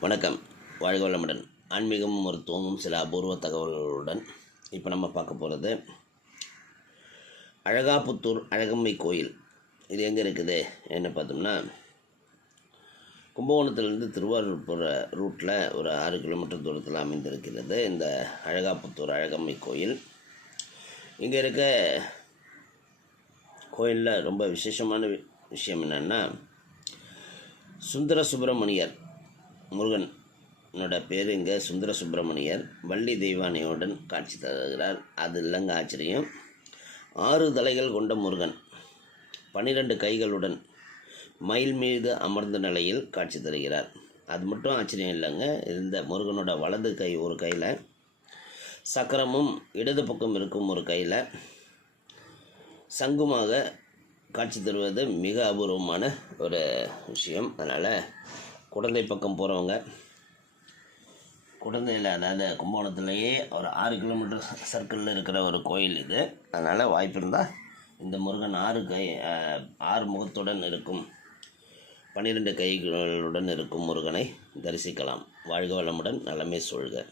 வணக்கம். வாழ்க வளமுடன். ஆன்மீகமும் மருத்துவமும் சில அபூர்வ தகவல்களுடன் இப்போ நம்ம பார்க்க போகிறது அழகாபுத்தூர் அழகம்மை கோயில். இது எங்கே இருக்குது? என்ன பார்த்தோம்னா கும்பகோணத்துலேருந்து திருவாரூர் போகிற ரூட்டில் ஒரு ஆறு கிலோமீட்டர் தூரத்தில் அமைந்திருக்கிறது இந்த அழகாபுத்தூர் அழகம்மை கோயில். இங்கே இருக்க கோயிலில் ரொம்ப விசேஷமான வி- விஷயம் என்னென்னா சுந்தர சுப்பிரமணியர் முருகன் என்னோடய பேர் இங்கே சுந்தர சுப்பிரமணியர் வள்ளி தெய்வானையுடன் காட்சி தருகிறார். அது இல்லைங்க ஆச்சரியம். ஆறு தலைகள் கொண்ட முருகன் பன்னிரண்டு கைகளுடன் மயில் மீது அமர்ந்த நிலையில் காட்சி தருகிறார். அது மட்டும் ஆச்சரியம் இல்லைங்க. இந்த முருகனோட வலது கை ஒரு கையில் சக்கரமும் இடது பக்கம் இருக்கும் ஒரு கையில் சங்குமாக காட்சி தருவது மிக அபூர்வமான ஒரு விஷயம். அதனால் குழந்தை பக்கம் போகிறவங்க குழந்தையில் அதாவது கும்பகோணத்துலேயே ஒரு ஆறு கிலோமீட்டர் சர்க்கிளில் இருக்கிற ஒரு கோயில் இது. அதனால் வாய்ப்பு இருந்தால் இந்த முருகன் ஆறு கை ஆறு முகத்துடன் இருக்கும். பன்னிரெண்டு கைகளுடன் இருக்கும் முருகனை தரிசிக்கலாம். வாழ்க வளமுடன் நலமே சொல்க